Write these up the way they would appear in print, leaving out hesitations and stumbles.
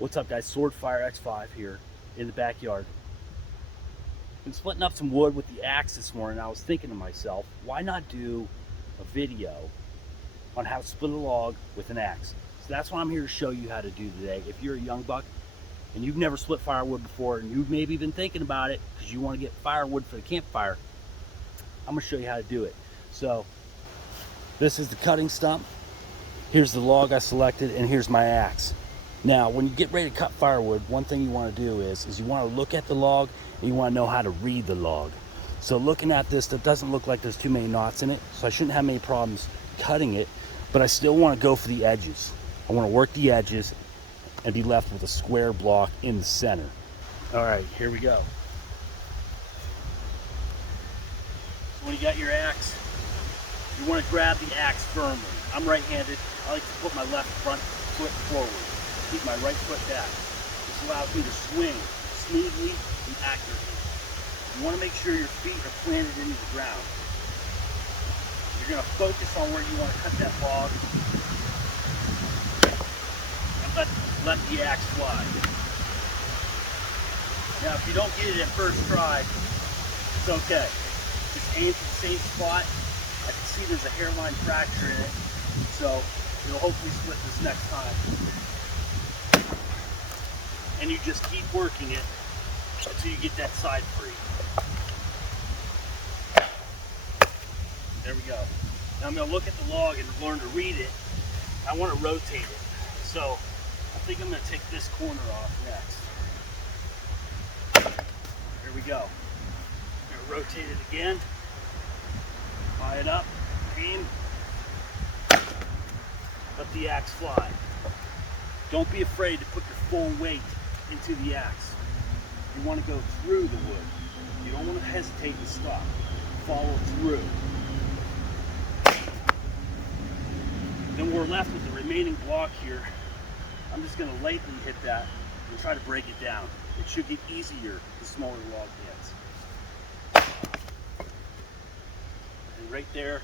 What's up, guys? SwordfireX5 here in the backyard. Been splitting up some wood with the axe this morning. I was thinking to myself, why not do a video on how to split a log with an axe? So that's what I'm here to show you how to do today. If you're a young buck and you've never split firewood before, and you've maybe been thinking about it because you want to get firewood for the campfire, I'm going to show you how to do it. So this is the cutting stump. Here's the log I selected, and here's my axe. Now, when you get ready to cut firewood, one thing you want to do is you want to look at the log and you want to know how to read the log. So looking at this, that doesn't look like there's too many knots in it, so I shouldn't have many problems cutting it, but I still want to go for the edges. I want to work the edges and be left with a square block in the center. All right, here we go. So when you got your axe, you want to grab the axe firmly. I'm right-handed. I like to put my left front foot forward. Keep my right foot back. This allows me to swing smoothly and accurately. You want to make sure your feet are planted into the ground. You're going to focus on where you want to cut that log and let the axe fly. Now, if you don't get it at first try, it's okay. Just aim for the same spot. I can see there's a hairline fracture in it, so it'll hopefully split this next time. And you just keep working it until you get that side free. There we go. Now I'm going to look at the log and learn to read it. I want to rotate it. So I think I'm going to take this corner off next. There we go. I'm going to rotate it again. Fly it up, aim. Let the axe fly. Don't be afraid to put your full weight into the axe. You want to go through the wood. You don't want to hesitate and stop. Follow through. Then we're left with the remaining block here. I'm just going to lightly hit that and try to break it down. It should get easier the smaller the log gets. And right there,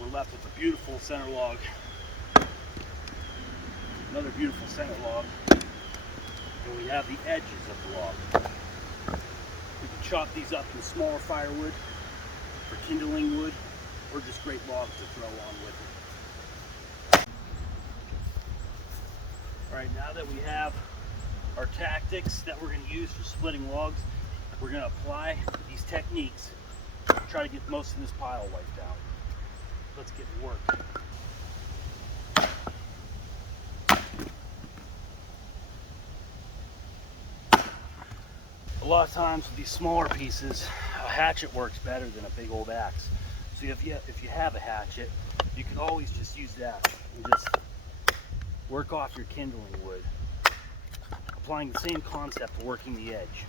we're left with a beautiful center log. Another beautiful center log. And we have the edges of the log. We can chop these up in smaller firewood for kindling wood, or just great logs to throw on with it. Alright, now that we have our tactics that we're going to use for splitting logs, we're going to apply these techniques to try to get most of this pile wiped out. Let's get to work. A lot of times with these smaller pieces, a hatchet works better than a big old axe. So if you have a hatchet, you can always just use that and just work off your kindling wood, applying the same concept to working the edge.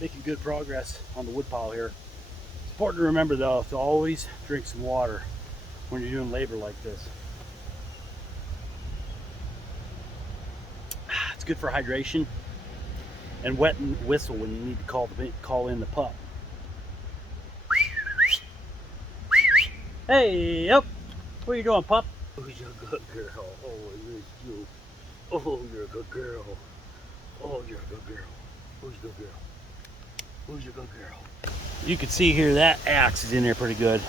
Making good progress on the wood pile here. It's important to remember though to always drink some water when you're doing labor like this. It's good for hydration and wet and whistle when you need to call in the pup. Hey, up! What are you doing, pup? Oh, you're a good girl. Oh, yes, you. Oh, you're a good girl. Oh, you're a good girl. Who's a good girl? Who's your good girl? You can see here that axe is in there pretty good.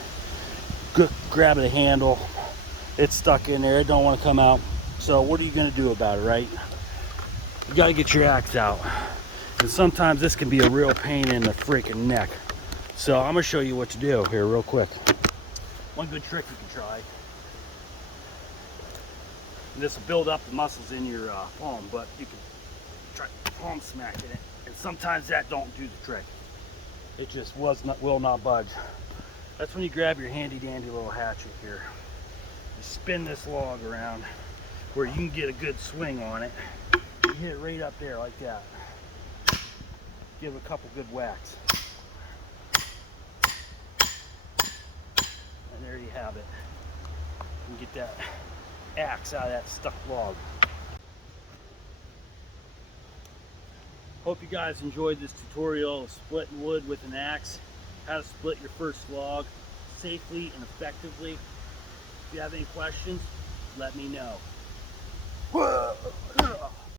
Good grab of the handle. It's stuck in there. It don't want to come out. So what are you going to do about it, right? You got to get your axe out. And sometimes this can be a real pain in the freaking neck. So I'm going to show you what to do here real quick. One good trick you can try And this will build up the muscles in your palm, but you can try palm smacking it, and sometimes that don't do the trick. It just will not budge. That's when you grab your handy dandy little hatchet here. You spin this log around where you can get a good swing on it. You hit it right up there like that. Give it a couple good whacks. And there you have it. You can get that axe out of that stuck log. Hope you guys enjoyed this tutorial of splitting wood with an axe. How to split your first log safely and effectively. If you have any questions, let me know.